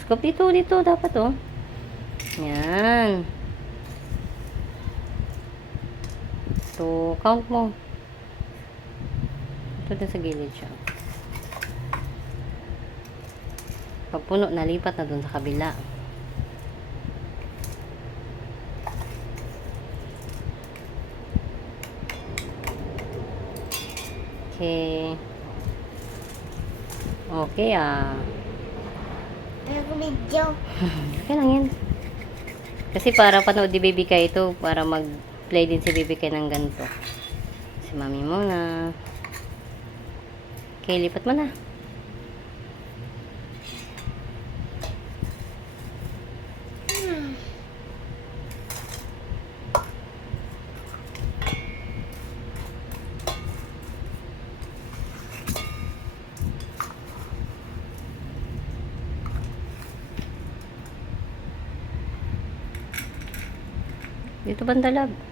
Scoop dito, dapat oh. Yan. So, count mo. Ito din sa gilid siya. Pag puno, nalipat na dun sa kabila. Okay. Okay Video. Okay lang yan. Kasi para panood ni Baby Kai ito, para mag-play din si Baby Kai ng ganito. Si mami muna. Okay, lipat mo na. Dito banda lab.